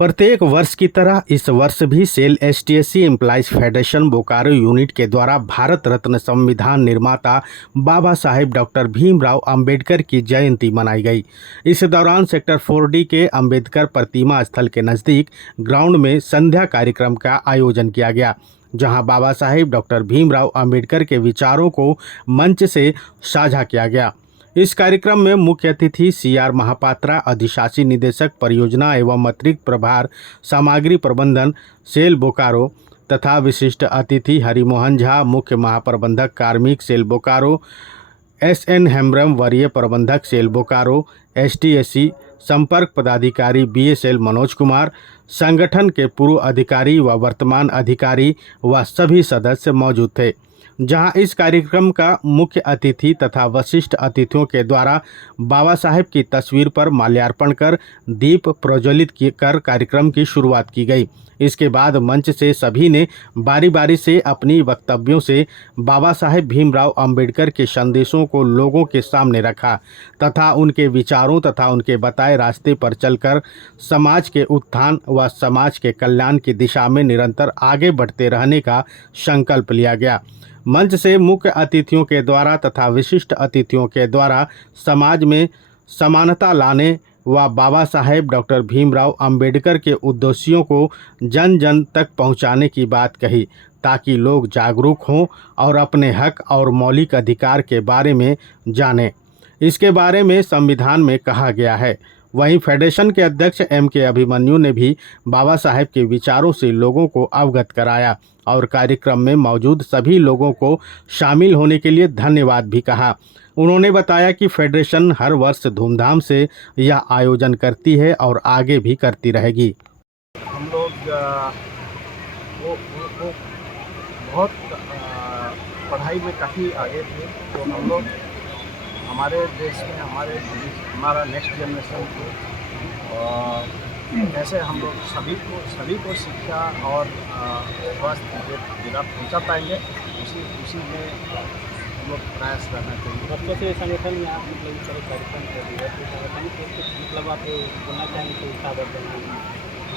प्रत्येक वर्ष की तरह इस वर्ष भी cell ST SC employees federation Bokaro unit के द्वारा भारत रत्न संविधान निर्माता बाबा साहेब डॉक्टर भीमराव अंबेडकर की जयंती मनाई गई। इस दौरान सेक्टर 4D के अंबेडकर प्रतिमा स्थल के नज़दीक ग्राउंड में संध्या कार्यक्रम का आयोजन किया गया, जहां बाबा साहेब डॉक्टर भीमराव अंबेडकर के विचारों को मंच से साझा किया गया। इस कार्यक्रम में मुख्य अतिथि CR महापात्रा, अधिशासी निदेशक परियोजना एवं अतिरिक्त प्रभार सामग्री प्रबंधन सेल बोकारो तथा विशिष्ट अतिथि हरिमोहन झा, मुख्य महाप्रबंधक कार्मिक सेल बोकारो, SN हेम्ब्रम, वरीय प्रबंधक सेल बोकारो, STSC संपर्क पदाधिकारी BSL मनोज कुमार, संगठन के पूर्व अधिकारी व वर्तमान अधिकारी व सभी सदस्य मौजूद थे। जहां इस कार्यक्रम का मुख्य अतिथि तथा वरिष्ठ अतिथियों के द्वारा बाबा साहेब की तस्वीर पर माल्यार्पण कर दीप प्रज्वलित कर कार्यक्रम की शुरुआत की गई। इसके बाद मंच से सभी ने बारी बारी से अपनी वक्तव्यों से बाबा साहेब भीमराव अंबेडकर के संदेशों को लोगों के सामने रखा तथा उनके विचारों तथा उनके बताए रास्ते पर चलकर समाज के उत्थान व समाज के कल्याण की दिशा में निरंतर आगे बढ़ते रहने का संकल्प लिया गया। मंच से मुख्य अतिथियों के द्वारा तथा विशिष्ट अतिथियों के द्वारा समाज में समानता लाने व बाबा साहेब डॉक्टर भीमराव अंबेडकर के उद्देश्यों को जन जन तक पहुंचाने की बात कही, ताकि लोग जागरूक हों और अपने हक और मौलिक अधिकार के बारे में जानें। इसके बारे में संविधान में कहा गया है। वहीं फेडरेशन के अध्यक्ष MK अभिमन्यु ने भी बाबा साहेब के विचारों से लोगों को अवगत कराया और कार्यक्रम में मौजूद सभी लोगों को शामिल होने के लिए धन्यवाद भी कहा। उन्होंने बताया कि फेडरेशन हर वर्ष धूमधाम से यह आयोजन करती है और आगे भी करती रहेगी। हम लोग वो बहुत पढ़ाई में काफ़ी आगे थे, तो हम लोग हमारे देश में हमारा नेक्स्ट जनरेशन को कैसे हम लोग सभी को शिक्षा और स्वास्थ्य जिला पहुँचा पाएंगे, उसी में हम लोग प्रयास करना चाहिए। बच्चों से संगठन में आप मतलब इस तरह कार्यक्रम कर रही है, तो संगठन को कुछ मतलब आप बोलना चाहेंगे तो उत्साह करना।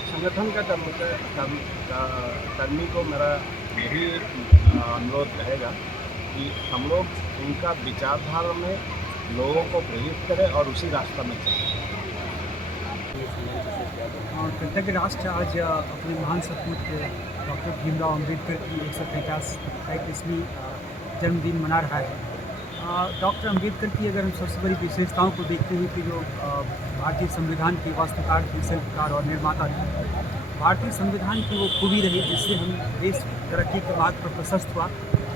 संगठन का कर्मी को मेरा यही अनुरोध रहेगा कि हम लोग उनका विचारधारा में लोगों को प्रेरित करें और उसी रास्ता में चलें। कृतज्ञ राष्ट्र आज अपने महान सपूत डॉक्टर भीमराव अंबेडकर की 150वीं जन्मदिन मना रहा है। डॉक्टर अंबेडकर की अगर हम सबसे बड़ी विशेषताओं को देखते हैं कि जो भारतीय संविधान के वास्तुकार, शिल्पकार और निर्माता थे, भारतीय संविधान की वो खूबी रही जिससे हम देश तरक्की के मार्ग पर प्रशस्त हुआ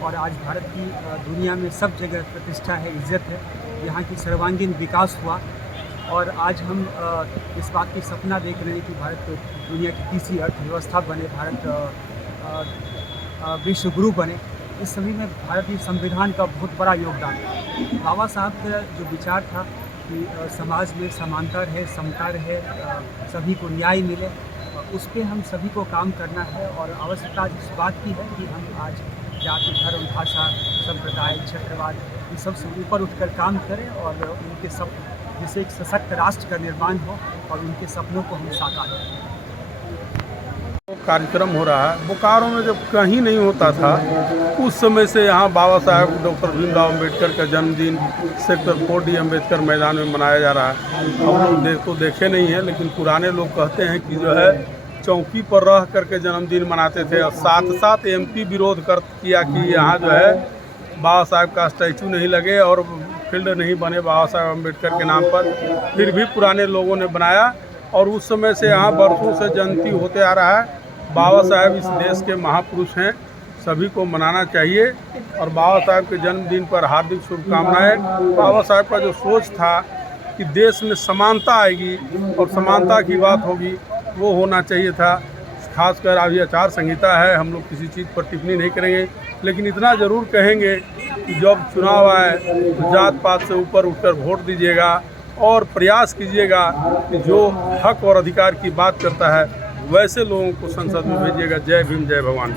और आज भारत की दुनिया में सब जगह प्रतिष्ठा है, इज्जत है, यहाँ की सर्वांगीण विकास हुआ और आज हम इस बात की सपना देख रहे हैं कि भारत दुनिया की तीसरी अर्थव्यवस्था बने, भारत विश्व गुरु बने। इस सभी में भारतीय संविधान का बहुत बड़ा योगदान है। बाबा साहब का जो विचार था कि समाज में समानता रहे, समता रहे, सभी को न्याय मिले, उस पर हम सभी को काम करना है और आवश्यकता इस बात की है कि हम आज जाति, धर्म, भाषा, संप्रदाय, क्षेत्रवाद इन सब से ऊपर उठकर काम करें और उनके सब जिससे एक सशक्त राष्ट्र का निर्माण हो और उनके सपनों को हम साकार करें। कार्यक्रम हो रहा है बोकारो में, जब कहीं नहीं होता था उस समय से यहाँ बाबा साहेब डॉक्टर भीमराव अंबेडकर का जन्मदिन सेक्टर 4D अम्बेडकर मैदान में मनाया जा रहा है। हम लोग तो देखे नहीं हैं, लेकिन पुराने लोग कहते हैं कि जो है चौकी पर रह करके जन्मदिन मनाते थे और साथ साथ MP विरोध किया कि यहाँ जो है बाबा साहेब का स्टैचू नहीं लगे और फील्ड नहीं बने बाबा साहेब अम्बेडकर के नाम पर। फिर भी पुराने लोगों ने बनाया और उस समय से यहाँ बरसों से जयंती होते आ रहा है। बाबा साहेब इस देश के महापुरुष हैं, सभी को मनाना चाहिए और बाबा साहेब के जन्मदिन पर हार्दिक शुभकामनाएं। बाबा साहेब का जो सोच था कि देश में समानता आएगी और समानता की बात होगी, वो होना चाहिए था। खासकर अभी आचार संहिता है, हम लोग किसी चीज़ पर टिप्पणी नहीं करेंगे, लेकिन इतना ज़रूर कहेंगे कि जब चुनाव आए तो जात पात से ऊपर उठकर वोट दीजिएगा और प्रयास कीजिएगा कि जो हक और अधिकार की बात करता है वैसे लोगों को संसद में भेजिएगा। जय भीम, जय भगवान।